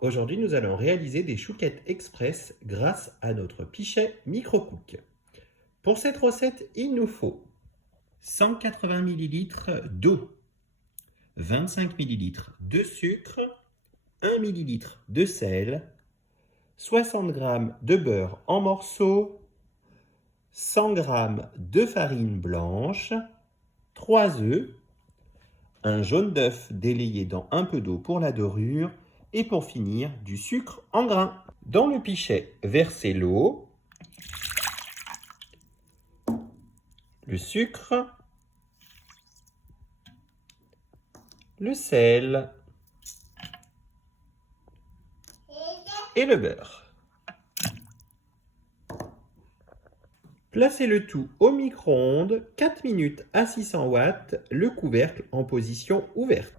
Aujourd'hui nous allons réaliser des chouquettes express grâce à notre pichet Micro-Cook. Pour cette recette, il nous faut 180 ml d'eau, 25 ml de sucre, 1 ml de sel, 60 g de beurre en morceaux, 100 g de farine blanche, 3 œufs, un jaune d'œuf délayé dans un peu d'eau pour la dorure et pour finir du sucre en grains. Dans le pichet, versez l'eau, le sucre, le sel et le beurre. Placez le tout au micro-ondes, 4 minutes à 600 watts, le couvercle en position ouverte.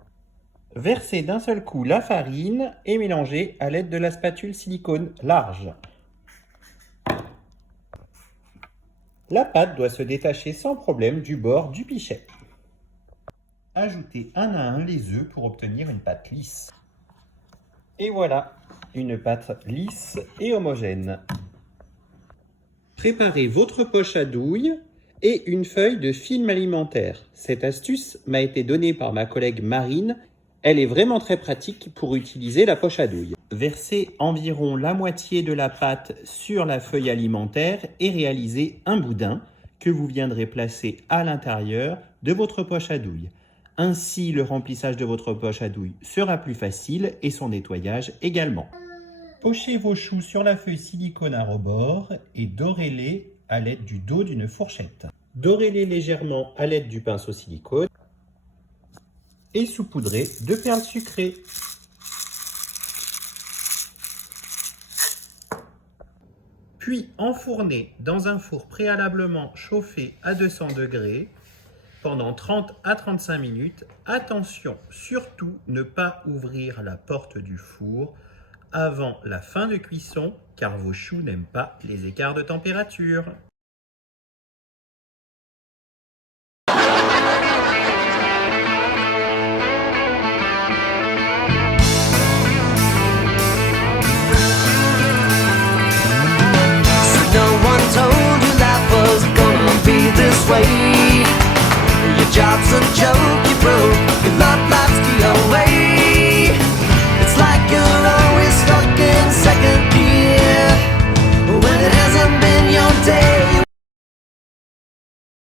Versez d'un seul coup la farine et mélangez à l'aide de la spatule silicone large. La pâte doit se détacher sans problème du bord du pichet. Ajoutez un à un les œufs pour obtenir une pâte lisse. Et voilà, une pâte lisse et homogène. Préparez votre poche à douille et une feuille de film alimentaire. Cette astuce m'a été donnée par ma collègue Marine. Elle est vraiment très pratique pour utiliser la poche à douille. Versez environ la moitié de la pâte sur la feuille alimentaire et réalisez un boudin que vous viendrez placer à l'intérieur de votre poche à douille. Ainsi, le remplissage de votre poche à douille sera plus facile et son nettoyage également. Pochez vos choux sur la feuille silicone à rebord et dorez-les à l'aide du dos d'une fourchette. Dorez-les légèrement à l'aide du pinceau silicone et saupoudrez de perles sucrées. Puis enfournez dans un four préalablement chauffé à 200 degrés pendant 30 à 35 minutes. Attention, surtout ne pas ouvrir la porte du four avant la fin de cuisson car vos choux n'aiment pas les écarts de température. Your job's a joke, you broke